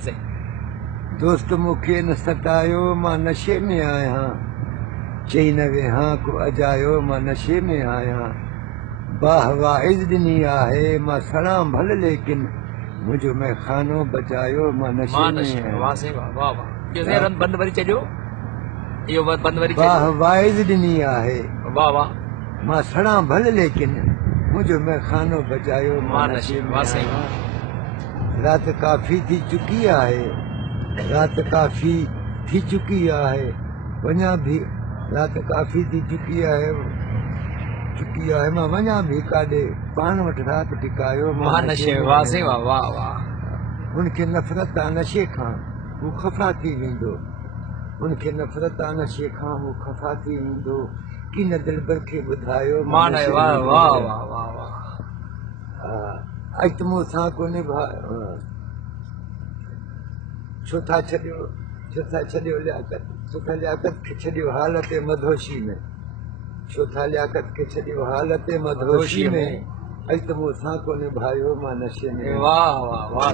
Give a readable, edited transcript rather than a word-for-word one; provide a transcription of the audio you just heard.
से दोस्त मूंखे न सतायो, मां नशे में आहियां। चई न वेहां को अजायो, मां नशे में आहियां। वाह वाइज़ ॾिनी आहे, मां सड़ां भल लेकिन मुंहिंजो मैखानो बचायो, मां नशे में आहियां। वाह से वाह वाह वाह किसने रन बंद वरी चजो यो बंद वरी वाह चजो वाइज़ ॾिनी आहे, वाह वाह मां सड़ां भल लेकिन मुंहिंजो मैखानो बचायो, मां मां नशे में वाह से आहियां। रात काफ़ी थी चुकी आहे, रात काफ़ी थी चुकी आहे, वञा भी रात काफ़ी थी चुकी आहे, मां वञा भी काॾे, पाण वटि राति टिकायो, मां नशे में वाह से आहियां। वाह वाह वाह उनखे नफ़रत आहे नशे खां, हू ख़फ़ा थी वेंदो। उनखे नफ़रत आहे नशे खां, हू ख़फ़ा थी वेंदो। की न दिलबर खे ॿुधायो, मां नशे वाह में वाह आहियां। वाह वाह वाह अॼु त मूं सां को निभा छो था छॾियो लियाकत, छो था लियाकत खे छॾियो हालत मधोशी में, छो था लियाकत खे छॾियो हालत मधोशी में। अॼु त मूं सां को निभायो, मां नशे में। वाह वाह वाह